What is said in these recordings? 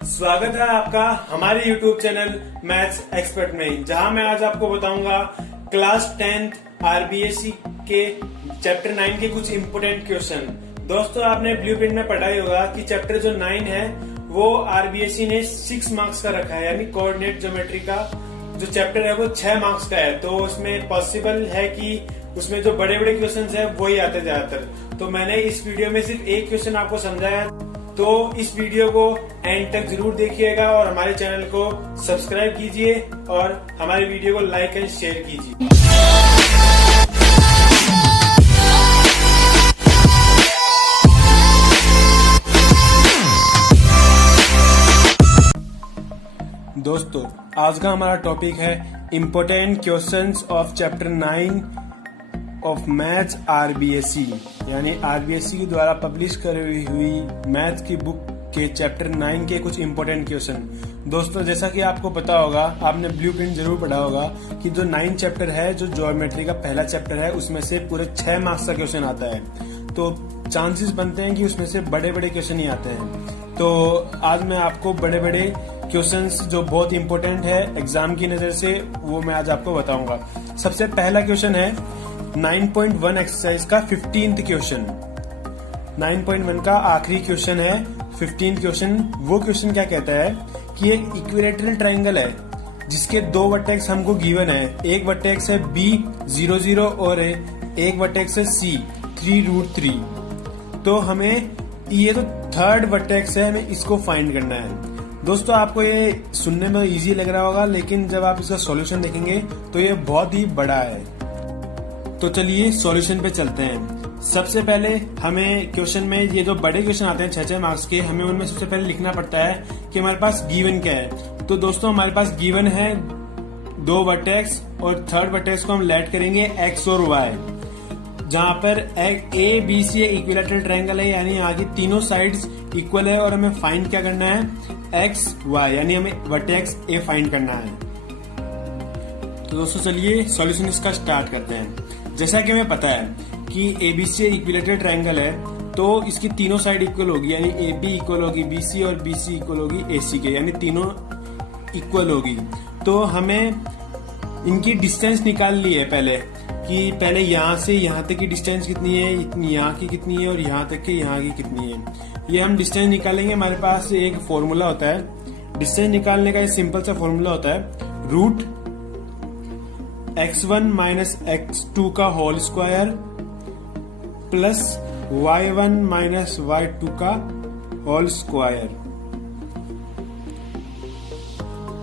स्वागत है आपका हमारे YouTube चैनल मैथ्स एक्सपर्ट में, जहां मैं आज आपको बताऊंगा क्लास 10th आरबीएससी के चैप्टर 9 के कुछ इम्पोर्टेंट क्वेश्चन। दोस्तों, आपने ब्लूप्रिंट में पढ़ा ही होगा कि चैप्टर जो 9 है वो आरबीएससी ने 6 मार्क्स का रखा है, यानी कोऑर्डिनेट ज्योमेट्री का जो चैप्टर है वो 6 मार्क्स का है। तो उसमें पॉसिबल है कि उसमें जो बड़े बड़े क्वेश्चन है वही आते ज्यादातर। तो मैंने इस वीडियो में सिर्फ एक क्वेश्चन आपको समझाया, तो इस वीडियो को एंड तक जरूर देखिएगा और हमारे चैनल को सब्सक्राइब कीजिए और हमारे वीडियो को लाइक एंड शेयर कीजिए। दोस्तों, आज का हमारा टॉपिक है important questions of chapter 9 of maths RBSC, यानी आरबीएससी द्वारा पब्लिश करी हुई मैथ्स की बुक के चैप्टर 9 के कुछ इम्पोर्टेंट क्वेश्चन। दोस्तों, जैसा कि आपको पता होगा, आपने ब्लूप्रिंट जरूर पढ़ा होगा कि जो 9 चैप्टर है, जो ज्योमेट्री का पहला चैप्टर है, उसमें से पूरे 6 मार्क्स का क्वेश्चन आता है। तो चांसेस बनते हैं कि उसमें से बड़े बड़े क्वेश्चन ही आते हैं। तो आज मैं आपको बड़े बड़े क्वेश्चंस जो बहुत इंपॉर्टेंट है एग्जाम की नजर से, वो मैं आज आपको बताऊंगा। सबसे पहला क्वेश्चन है 9.1 एक्सरसाइज का 15th क्वेश्चन। 9.1 का आखिरी क्वेश्चन है 15th क्वेश्चन। वो क्वेश्चन क्या कहता है कि एक इक्विलेटरल ट्राइंगल है जिसके 2 वर्टेक्स हमको गिवन है। एक वर्टेक्स है B00 और एक वर्टेक्स है C 3√3। तो हमें ये तो थर्ड वर्टेक्स है, हमें इसको फाइंड करना है। दोस्तों, आपको ये सुनने में इजी लग रहा होगा, लेकिन जब आप इसका सॉल्यूशन देखेंगे तो ये बहुत ही बड़ा है। तो चलिए सॉल्यूशन पे चलते हैं। सबसे पहले हमें क्वेश्चन में ये जो बड़े क्वेश्चन आते हैं 6 मार्क्स के, हमें उनमें सबसे पहले लिखना पड़ता है कि हमारे पास गिवन क्या है। तो दोस्तों, हमारे पास गिवन है 2 वर्टेक्स और थर्ड वर्टेक्स को हम लेट करेंगे x और y, जहां पर A B C equilateral triangle है, यानी यहाँ की तीनों साइड्स इक्वल है और हमें फाइंड क्या करना है x y, यानी हमें वर्टेक्स ए फाइंड करना है। तो दोस्तों, चलिए सॉल्यूशन इसका स्टार्ट करते हैं। जैसा कि हमें पता है कि एबीसी इक्विलेटरल ट्रायंगल है, तो इसकी तीनों साइड इक्वल होगी, यानी ए बी इक्वल होगी BC और BC इक्वल होगी AC के, यानी तीनों इक्वल होगी। तो हमें इनकी डिस्टेंस निकाल ली है पहले, कि पहले यहाँ से यहाँ तक की डिस्टेंस कितनी है, इतनी यहाँ की कितनी है और यहाँ तक की यहाँ की कितनी है। ये हम डिस्टेंस निकालेंगे। हमारे पास एक फॉर्मूला होता है डिस्टेंस निकालने का, एक सिंपल सा फॉर्मूला होता है रूट x1 माइनस x2 का whole square plus y1 minus y2 का होल स्क्वायर।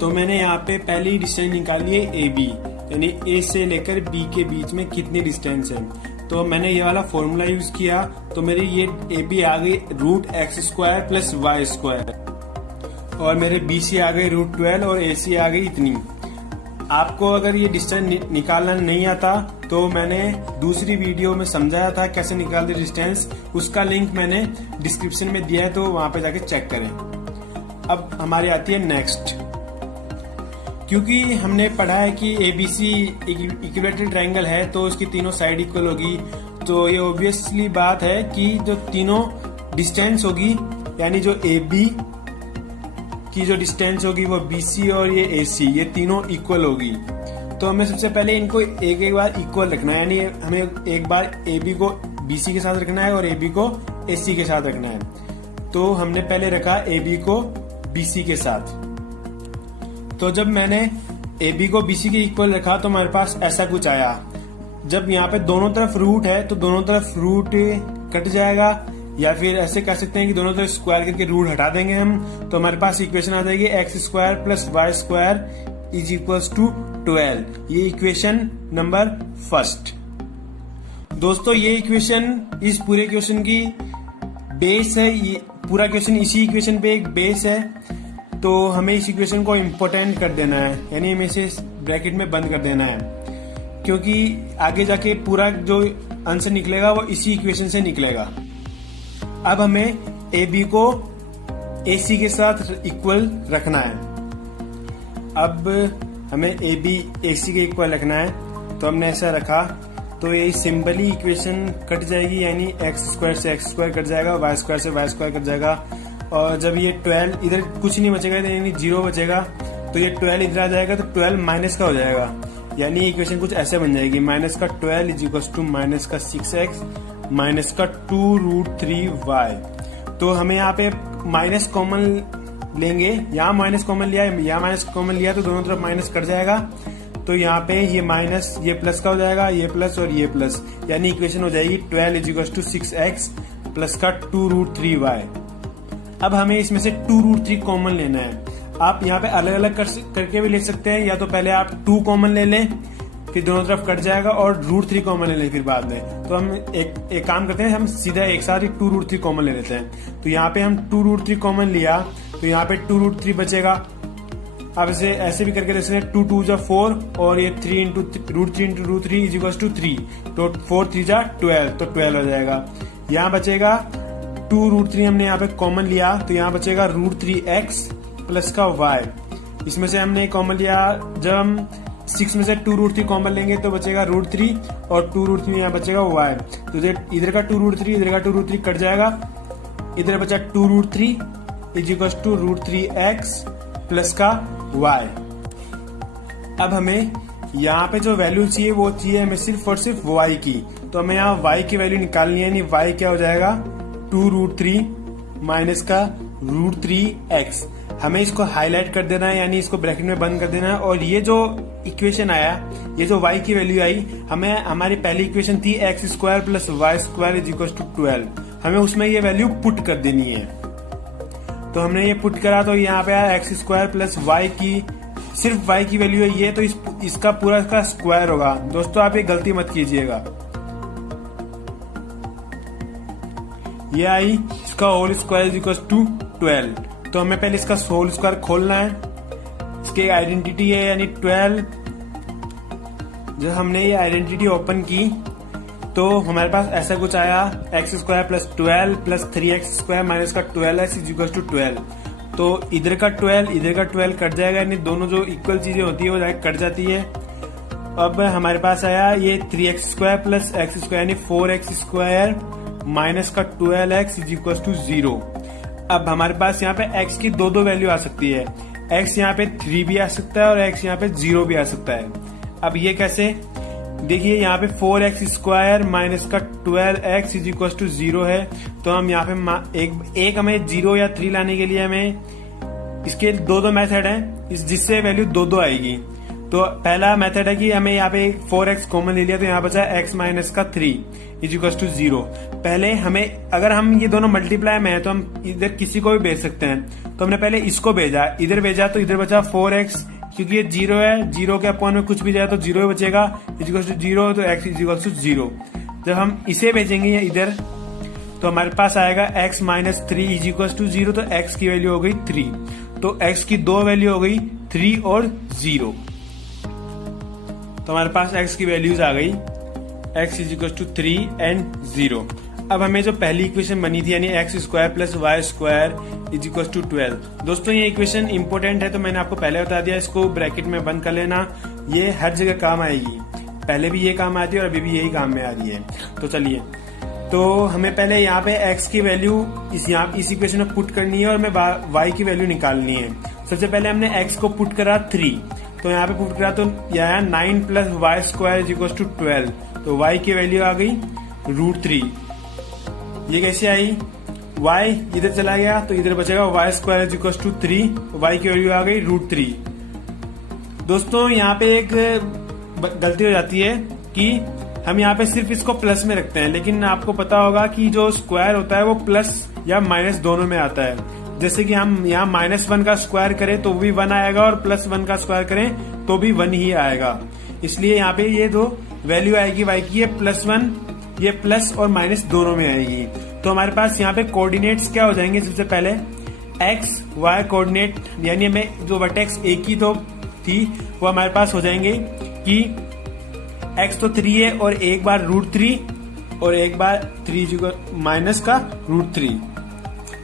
तो मैंने यहाँ पे पहली डिस्टेंस निकाली है AB, यानी A से लेकर B के बीच में कितनी डिस्टेंस है। तो मैंने ये वाला फॉर्मूला यूज किया, तो मेरी ये AB आ गई root x square plus y square, और मेरे BC आ गई रूट 12 और AC आ गई इतनी। आपको अगर ये डिस्टेंस निकालना नहीं आता तो मैंने दूसरी वीडियो में समझाया था कैसे निकालते डिस्टेंस, उसका लिंक मैंने डिस्क्रिप्शन में दिया है, तो वहां पे जाके चेक करें। अब हमारी आती है नेक्स्ट। क्योंकि हमने पढ़ा है कि एबीसी इक्विलेटरल ट्रायंगल है, तो उसकी तीनों साइड इक्वल होगी। तो ये ऑब्वियसली बात है कि जो तीनों डिस्टेंस होगी, यानी जो AB की जो डिस्टेंस होगी वो BC और ये AC, ये तीनों इक्वल होगी। तो हमें सबसे पहले इनको एक एक बार इक्वल रखना है, यानी हमें एक बार AB को BC के साथ रखना है और AB को AC के साथ रखना है। तो हमने पहले रखा AB को BC के साथ। तो जब मैंने AB को BC के इक्वल रखा तो हमारे पास ऐसा कुछ आया। जब यहाँ पे दोनों तरफ रूट है तो दोनों तरफ रूट कट जाएगा, या फिर ऐसे कह सकते हैं कि दोनों तरफ स्क्वायर करके रूट हटा देंगे हम, तो हमारे पास इक्वेशन आ जाएगी x square plus y square is equals to 12। ये इक्वेशन नंबर फर्स्ट। दोस्तों, ये इक्वेशन इस पूरे क्वेश्चन की बेस है। ये पूरा क्वेश्चन इसी इक्वेशन पे एक बेस है, तो हमें इस इक्वेशन को इम्पोर्टेंट कर देना है, यानी हमें इसे ब्रैकेट में बंद कर देना है, क्योंकि आगे जाके पूरा जो आंसर निकलेगा वो इसी इक्वेशन से निकलेगा। अब हमें AB को AC के साथ इक्वल रखना है। अब हमें AB AC के इक्वल रखना है, तो हमने ऐसा रखा, तो ये सिंपली इक्वेशन कट जाएगी, यानी x स्क्वायर से x स्क्वायर कट जाएगा, y स्क्वायर से y स्क्वायर कट जाएगा। और जब ये 12 इधर कुछ नहीं बचेगा यानी 0 बचेगा, तो ये 12 इधर आ जाएगा तो 12 माइनस का हो जाएगा, यानी इक्वेशन कुछ ऐसे बन जाएगी माइनस का 12 इज इक्वल टू माइनस का 6x माइनस का 2√3y। तो हमें यहाँ पे माइनस कॉमन लेंगे, यहाँ माइनस कॉमन लिया, यहाँ माइनस कॉमन लिया तो दोनों तरफ माइनस कट जाएगा, तो यहाँ पे ये माइनस ये प्लस का हो जाएगा, ये प्लस और ये प्लस, यानी इक्वेशन हो जाएगी 12 is equal to 6x plus का 2√3y। अब हमें इसमें से 2√3 कॉमन लेना है। आप यहाँ पे अलग अलग करके भी ले सकते हैं, या तो पहले आप 2 कॉमन ले लें फिर दोनों तरफ कट जाएगा, और √3 कॉमन ले लें फिर बाद में। तो हम एक काम करते हैं, हम सीधा एक साथ ही 2√3 कॉमन ले लेते हैं। तो यहाँ पे हम 2√3 कॉमन लिया तो यहाँ पे 2√3 बचेगा। आप इसे ऐसे भी करके देख सकते हैं, 2 2 जा 4 और ये 3 इंटू √3 इज इक्वल टू 3, तो 4 3 जा 12, तो 12 हो जाएगा। यहाँ बचेगा 2√3 हमने यहाँ पे कॉमन लिया, तो यहाँ बचेगा √3x प्लस का y। इसमें से हमने कॉमन लिया, जब हम 6 में से 2√3 कॉमन लेंगे तो बचेगा √3 और 2√3 यहाँ बचेगा y। तो इधर का 2√3 इधर का 2√3 कट जाएगा, इधर बचा 2√3 is equal to √3x plus का y। अब हमें यहाँ पे जो वैल्यू चाहिए वो चाहिए हमें सिर्फ और सिर्फ y की, तो हमें यहाँ y की वैल्यू निकालनी है। यानी y क्या हो जाएगा 2√3 माइनस का √3x। हमें इसको हाईलाइट कर देना है, यानी इसको ब्रैकेट में बंद कर देना है। और ये जो इक्वेशन आया, ये जो y की वैल्यू आई, हमें हमारी पहली इक्वेशन थी x² plus y² is equal to 12, हमें उसमें ये वैल्यू पुट कर देनी है। तो हमने ये पुट करा तो यहाँ पे आया x² प्लस y की, सिर्फ y की वैल्यू है ये, तो इसका पूरा इसका स्क्वायर होगा। दोस्तों आप ये गलती मत कीजिएगा, ये आई इसका whole square is equal to 12। तो हमें पहले इसका होल स्क्वायर खोलना है, इसकी आइडेंटिटी है यानी 12। जब हमने ये आइडेंटिटी ओपन की तो हमारे पास ऐसा कुछ आया, x² plus 12 plus 3x² minus का 12x इज इक्वल टू 12। तो इधर का 12 इधर का 12 कट जाएगा, यानी दोनों जो इक्वल चीजें होती है वो डायरेक्ट कट जाती है। अब हमारे पास आया ये 3x² प्लस x² यानी 4x² माइनस का 12x इज इक्वल टू 0। अब हमारे पास यहाँ पे x की दो वैल्यू आ सकती है, x यहाँ पे 3 भी आ सकता है और x यहाँ पे 0 भी आ सकता है। अब ये कैसे, देखिए यहाँ पे 4x² माइनस का 12x इज इक्वल टू 0 है, तो हम यहाँ पे एक हमें 0 या 3 लाने के लिए हमें इसके दो मेथड हैं, जिससे वैल्यू 2 आएगी। तो पहला मेथड है कि हमें यहाँ पे 4x कॉमन ले लिया, तो यहाँ बचा x माइनस का 3 इज इक्वल टू 0। पहले हमें, अगर हम ये दोनों मल्टीप्लाई में है तो हम इधर किसी को भी भेज सकते हैं। तो हमने पहले इसको भेजा, इधर भेजा, तो इधर बचा 4x, क्योंकि ये 0 है, 0 के अपॉन में कुछ भी जाए तो 0 ही बचेगा, इज इक्वल टू 0, तो x इज इक्वल टू 0। जब हम इसे भेजेंगे इधर तो हमारे पास आएगा x minus 3 is equal to 0, तो x की वैल्यू हो गई 3। तो x की दो वैल्यू हो गई 3 और 0। तो हमारे पास x की वैल्यूज आ गई, x is equal to 3 and 0। अब हमें जो पहली इक्वेशन बनी थी यानी x² plus y² is equal to 12। दोस्तों ये इक्वेशन इंपोर्टेंट है, तो मैंने आपको पहले बता दिया, इसको ब्रैकेट में बंद कर लेना, ये हर जगह काम आएगी। पहले भी ये काम आती है और अभी भी यही काम में आ रही है। तो चलिए, तो हमें पहले यहाँ पे x की वैल्यू इस इक्वेशन में पुट करनी है और हमें y की वैल्यू निकालनी है। सबसे पहले हमने x को पुट करा 3, तो यहाँ पे पुट करा तो यहाँ 9 plus y² is equal to 12, तो y की वैल्यू आ गई √3। ये कैसे आई, y इधर चला गया तो इधर बचेगा y² is equal to 3, y की वैल्यू आ गई √3। दोस्तों यहाँ पे एक गलती हो जाती है कि हम यहाँ पे सिर्फ इसको प्लस में रखते हैं, लेकिन आपको पता होगा कि जो स्क्वायर होता है वो प्लस या माइनस दोनों में आता है। जैसे कि हम यहाँ -1 का स्क्वायर करें तो भी 1 आएगा और +1 का स्क्वायर करें तो भी 1 ही आएगा। इसलिए यहाँ पे ये दो वैल्यू आएगी y की, ये +1, ये प्लस और माइनस दोनों में आएगी। तो हमारे पास यहाँ पे कोऑर्डिनेट्स क्या हो जाएंगे, सबसे पहले x y कोऑर्डिनेट, यानी हमें जो वर्टेक्स एक ही तो थी वो हमारे पास हो जाएंगे कि x तो 3 है और एक बार √3 और एक बार 3 माइनस का √3।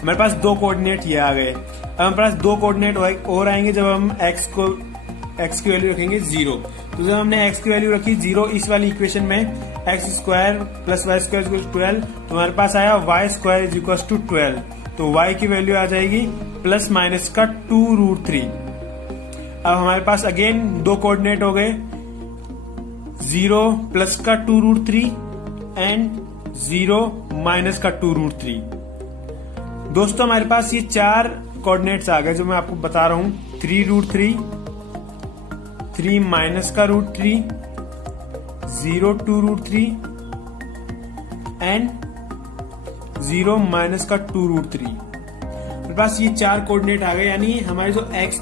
हमारे पास दो कोऑर्डिनेट ये आ गए। अब हमारे पास दो कोऑर्डिनेट और आएंगे जब हम x की वैल्यू रखेंगे 0। तो जब हमने x की वैल्यू रखी 0 इस वाली इक्वेशन में x² plus y² is equal to 12, तो हमारे पास आया y² इज इक्वल टू 12। तो y की वैल्यू आ जाएगी प्लस माइनस का 2√3। अब हमारे पास अगेन दो कोऑर्डिनेट हो गए, 0 प्लस का 2√3 एंड 0 माइनस का 2√3। दोस्तों हमारे पास ये चार कोऑर्डिनेट्स आ गए जो मैं आपको बता रहा हूं, 3√3, 3 माइनस का √3, 0 2√3 एंड 0 माइनस का 2√3। मेरे पास ये चार कोऑर्डिनेट आ गए, यानी हमारे जो x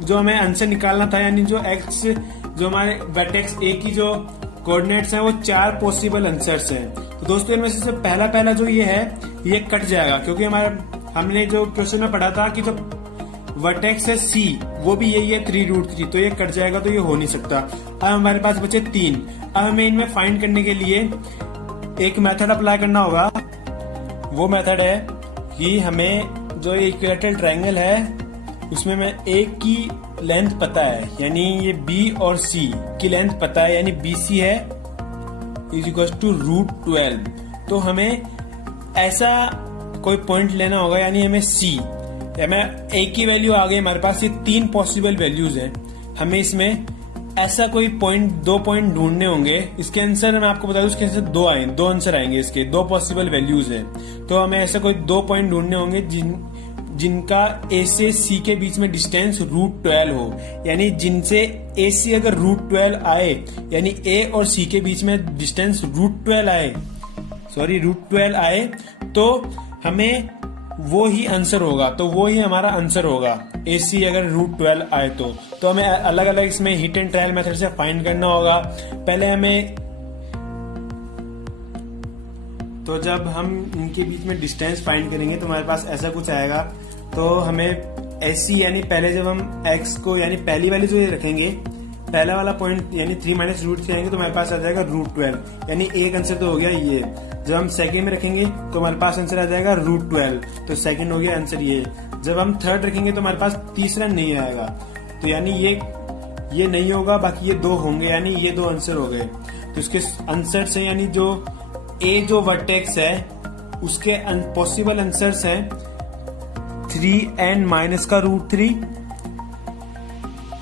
जो हमें आंसर निकालना था, यानी जो x जो हमारे वर्टेक्स a की जो कोऑर्डिनेट्स हैं वो चार पॉसिबल आंसर्स हैं। तो दोस्तों इनमें से पहला जो ये है ये कट जाएगा, क्योंकि हमने जो क्वेश्चन में पढ़ा था कि जो वर्टेक्स है c वो भी यही है 3√3, तो ये कट जाएगा, तो ये हो नहीं सकता। अब हमारे पास बचे 3। अब हमें इनमें फाइंड करने के लिए एक मेथड अप्लाई करना होगा। वो मेथड है कि हमें जो इक्विलैटरल ट्रायंगल है उसमें में a की लेंथ पता है, यानी ये b और c की लेंथ पता है, यानी BC है =√12। तो हमें ऐसा कोई पॉइंट लेना होगा, यानी हमें हमें a की वैल्यू आ गई हमारे पास, ये 3 पॉसिबल वैल्यूज हैं। हमें इसमें ऐसा कोई दो पॉइंट ढूंढने होंगे। इसके आंसर मैं आपको बता दूं, इसके आंसर दो आंसर आएंगे, इसके 2 पॉसिबल वैल्यूज हैं। तो हमें ऐसा कोई 2 पॉइंट ढूंढने होंगे जिनका a से c के बीच में डिस्टेंस √12 हो, यानी जिनसे a से अगर √12 आए, यानी a और c के बीच में डिस्टेंस √12 आए, तो हमें वो ही आंसर होगा, तो वो ही हमारा आंसर होगा AC अगर √12 आए तो हमें अलग अलग इसमें हिट एंड ट्रायल मेथड से फाइंड करना होगा। पहले हमें तो जब हम इनके बीच में डिस्टेंस फाइंड करेंगे तो हमारे पास ऐसा कुछ आएगा। तो हमें AC यानी पहले जब हम x को यानी पहली वाली जो ये रखेंगे, पहला वाला पॉइंट यानी 3 माइनस √3 आएंगे तो हमारे पास आ जाएगा √12, यानी एक आंसर तो हो गया ये। जब हम सेकंड में रखेंगे तो हमारे पास आंसर आ जाएगा √12, तो सेकंड हो गया आंसर ये। जब हम थर्ड रखेंगे तो हमारे पास तीसरा नहीं आएगा, तो यानी ये नहीं होगा, बाकी ये 2 होंगे, यानी ये 2 आंसर हो गए। तो इसके आंसर से यानी जो A जो वर्टेक्स है उसके पॉसिबल आंसर्स हैं 3 एंड माइनस का √3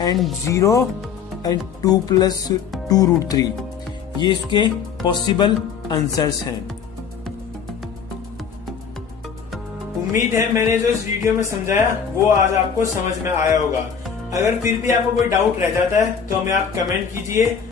एंड 0 एंड 2 प्लस 2√3, ये इसके पॉसिबल आंसर्स हैं। उम्मीद है मैंने जो इस वीडियो में समझाया वो आज आपको समझ में आया होगा। अगर फिर भी आपको कोई डाउट रह जाता है तो हमें आप कमेंट कीजिए।